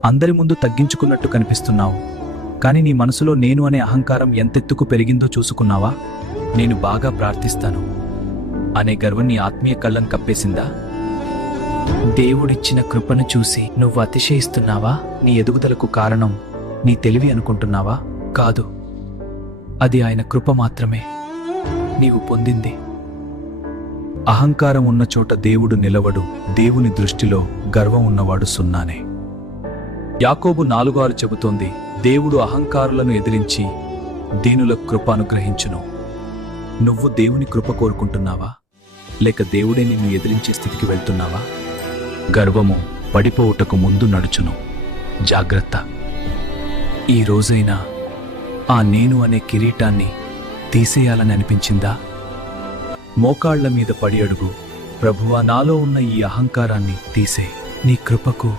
అందరి ముందు తగ్గించుకున్నట్టు కనిపిస్తున్నావు, కానీ నీ మనసులో నేను అనే అహంకారం ఎంతెత్తుకు పెరిగిందో చూసుకున్నావా? నేను బాగా ప్రార్థిస్తాను అనే గర్వం నీ ఆత్మీయ కళ్ళను కప్పేసిందా? దేవుడిచ్చిన కృపను చూసి నువ్వు అతిశయిస్తున్నావా? నీ ఎదుగుదలకు కారణం నీ తెలివి అనుకుంటున్నావా? కాదు, అది ఆయన కృప మాత్రమే. నీవు పొందింది. అహంకారం ఉన్న చోట దేవుడు నిలవడు. దేవుని దృష్టిలో గర్వం ఉన్నవాడు సున్నానే. యాకోబు 4:6 చెబుతోంది, దేవుడు అహంకారులను ఎదిరించి దీనులకు కృప అనుగ్రహించును. నువ్వు దేవుని కృప కోరుకుంటున్నావా, లేక దేవుడే నిన్ను ఎదిరించే స్థితికి వెళ్తున్నావా? గర్వము పడిపోవుటకు ముందు నడుచును, జాగ్రత్త. ఈ రోజైనా ఆ నేను అనే కిరీటాన్ని తీసేయాలని అనిపించిందా? మోకాళ్ల మీద పడి అడుగు, ప్రభువా, నాలో ఉన్న ఈ అహంకారాన్ని తీసే. నీ కృపకు